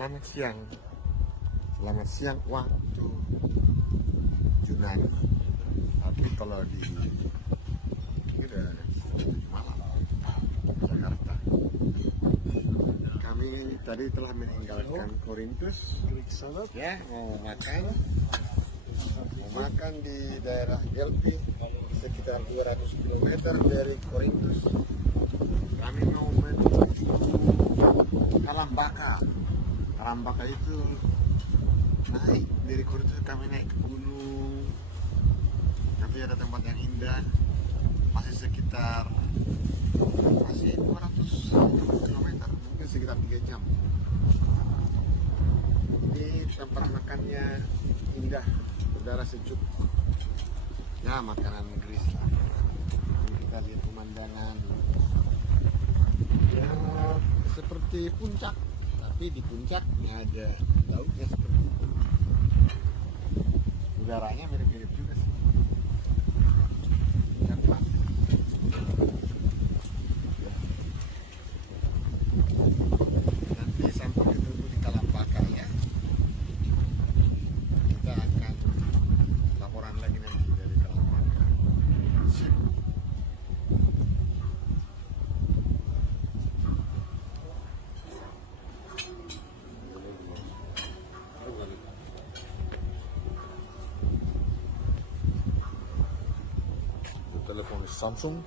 Selamat siang. Selamat siang waktu Yunani. Tapi kalau di ini udah malam Jakarta. Kami tadi telah meninggalkan Korintus. Ya, mau makan di daerah Gelpi sekitar 200 km dari Korintus. Kami mau menuju Kalambaka. Kalambaka itu naik dari Korintus, kami naik ke gunung. Tapi ada tempat yang indah. Masih sekitar 200 km, mungkin sekitar 3 jam. Ini tempat makannya indah, udara sejuk. Ya, makanan Greece. Kita lihat pemandangan. Ya, seperti puncak, tapi di puncaknya ada lautnya seperti itu. Udaranya mirip-mirip juga sih. Kan, Pak? Ya. Nanti sampai ketemu di Kalambaka ya. Kita akan laporan lagi nanti dari Kalambaka. Siap. Telepon Samsung.